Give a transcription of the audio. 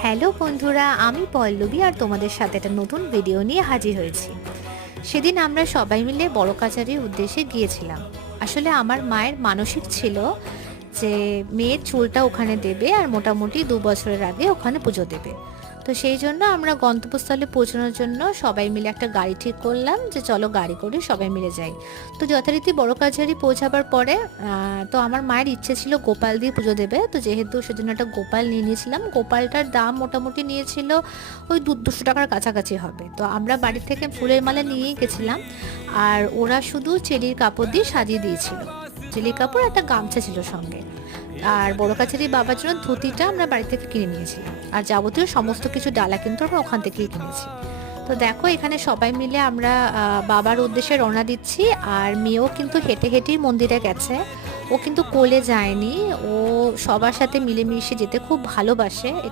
Hello বন্ধুরা, আমি পল্লবী আর তোমাদের সাথে একটা নতুন ভিডিও নিয়ে হাজির হয়েছি। সেদিন আমরা সবাই মিলে বড় কাচারির উদ্দেশ্যে গিয়েছিলাম। আসলে আমার মায়ের মানসিক ছিল যে মেয়ের চুলটা ওখানে দেবে আর মোটামুটি 2 বছরের আগে ওখানে পুজো দেবে। তো সেই জন্য আমরা গন্তব্যস্থলে পৌঁছানোর জন্য সবাই মিলে একটা গাড়ি ঠিক করলাম যে চলো গাড়ি করে সবাই মিলে যাই। তো যথারীতি বড় কাছারি পৌঁছাবার পরে তো আমার মায়ের ইচ্ছে ছিল গোপাল দিয়ে পুজো দেবে। তো যেহেতু সেজন্য একটা গোপাল নিয়ে নিয়েছিলাম, গোপালটার দাম মোটামুটি নিয়েছিল ওই 200 টাকার কাছাকাছি হবে। তো আমরা বাড়ি থেকে ফুলের মালা নিয়েই গেছিলাম, আর ওরা শুধু চেলির কাপড় দিয়ে সাজিয়ে দিয়েছিল। চেলির কাপড় একটা গামছা ছিল সঙ্গে, আর বড় কাছারি বাবার জন্য ধুতিটা আমরা বাড়ি থেকে কিনে নিয়েছিলাম, আর যাবতীয় সমস্ত কিছু ডালা কিন্তু আমরা ওখান থেকেই কিনেছি। তো দেখো এখানে সবাই মিলে আমরা বাবার উদ্দেশ্যে রওনা দিচ্ছি, আর মেয়েও কিন্তু হেঁটে হেঁটেই মন্দিরে গেছে। ও কিন্তু কোলে যায়নি, ও সবার সাথে মিলেমিশে যেতে খুব ভালোবাসে।